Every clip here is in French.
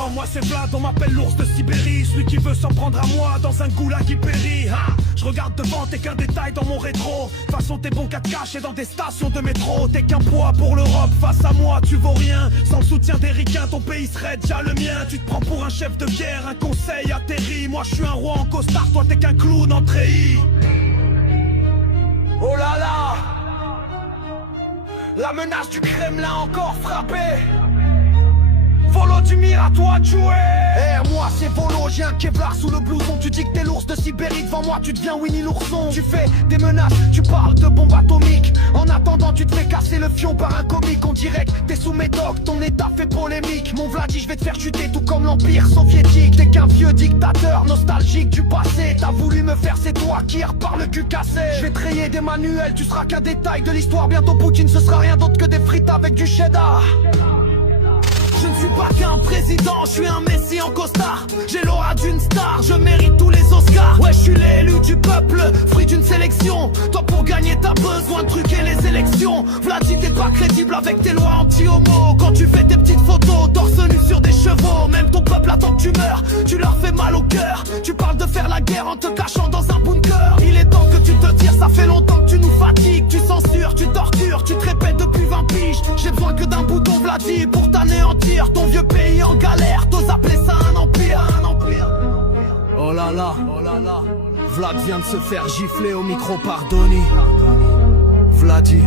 Non, moi c'est Vlad, on m'appelle l'ours de Sibérie. Celui qui veut s'en prendre à moi dans un goulag qui périt. Je regarde devant, t'es qu'un détail dans mon rétro. De toute façon t'es bon qu'à te cacher dans des stations de métro. T'es qu'un poids pour l'Europe, face à moi tu vaux rien. Sans le soutien des ricains, ton pays serait déjà le mien. Tu te prends pour un chef de guerre, un conseil atterri. Moi je suis un roi en costard, toi t'es qu'un clown en treillis. Oh là là, la menace du Kremlin encore frappée. Volodymyr, à toi de jouer. Moi c'est Volo, j'ai un Kevlar sous le blouson. Tu dis que t'es l'ours de Sibérie, devant moi tu deviens Winnie l'ourson. Tu fais des menaces, tu parles de bombes atomiques. En attendant tu te fais casser le fion par un comique. On dirait que t'es sous médoc, ton état fait polémique. Mon Vladi, je vais te faire chuter tout comme l'Empire soviétique. T'es qu'un vieux dictateur nostalgique du passé. T'as voulu me faire, c'est toi qui repars le cul cassé. Je vais te rayer des manuels, tu seras qu'un détail de l'histoire. Bientôt Poutine, ce sera rien d'autre que des frites avec du cheddar. Je ne suis pas qu'un président, je suis un messie en costard. J'ai l'aura d'une star, je mérite tous les Oscars. Ouais, je suis l'élu du peuple, fruit d'une sélection. Toi pour gagner t'as besoin de truquer les élections. Vladi, t'es pas crédible avec tes lois anti-homo. Quand tu fais tes petites photos, torse nu sur des chevaux. Même ton peuple attend que tu meurs, tu leur fais mal au cœur. Tu parles de faire la guerre en te cachant dans un bunker. Il est temps que tu te tires, ça fait longtemps que tu nous fatigues. Tu censures, tu tortures, tu te répètes depuis 20 piges. J'ai besoin que d'un bouton Vladi pour t'anéantir. Ton vieux pays en galère, t'oses appeler ça un empire, un empire. Oh là là, Vlad vient de se faire gifler au micro par Donny. Vladi,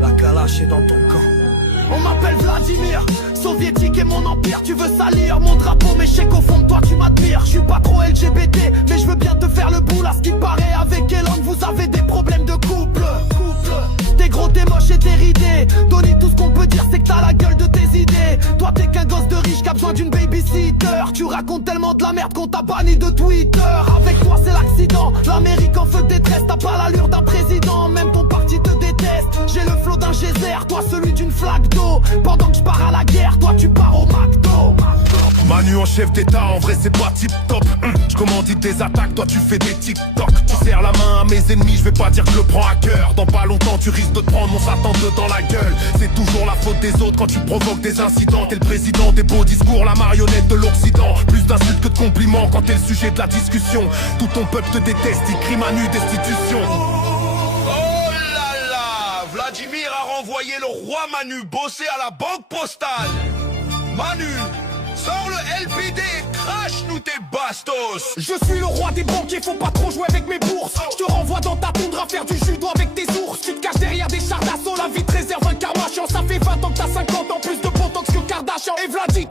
la calache est dans ton camp. On m'appelle Vladimir, soviétique et mon empire. Tu veux salir mon drapeau, mais je sais qu'au fond de toi tu m'admires. Je suis pas trop LGBT, mais je veux bien te faire le boule. À ce qui paraît avec Elon, vous avez des problèmes de couple. T'es gros, t'es moche et t'es ridé. Donny, tout ce qu'on peut dire c'est que t'as la gueule de tes idées. Toi t'es qu'un gosse de riche qui a besoin d'une babysitter. Tu racontes tellement de la merde qu'on t'a banni de Twitter. Avec toi c'est l'accident, l'Amérique en feu de détresse. T'as pas l'allure d'un président, même ton parti te déteste. J'ai le flot d'un geyser, toi celui d'une flaque d'eau. Pendant que je pars à la guerre, toi tu pars au McDo. Manu en chef d'état, en vrai c'est pas tip top. Je commandite des attaques, toi tu fais des TikTok. Tu serres la main à mes ennemis, je vais pas dire que je le prends à cœur. Dans pas longtemps tu risques de te prendre mon Satan 2 dans la gueule. C'est toujours la faute des autres quand tu provoques des incidents. T'es le président des beaux discours, la marionnette de l'Occident. Plus d'insultes que de compliments quand t'es le sujet de la discussion. Tout ton peuple te déteste, il crie Manu destitution. Oh là là, Vladimir a renvoyé le roi Manu bosser à la banque postale. Manu, sors le LPD et crache-nous tes bastos. Je suis le roi des banquiers, faut pas trop jouer avec mes bourses. Je te renvoie dans ta toundra faire du judo avec tes ours. Tu te caches derrière des chars d'assaut, la vie te réserve un karmachien. Ça fait 20 ans que t'as 50 ans, plus de botox que Kardashian. Et Vladi,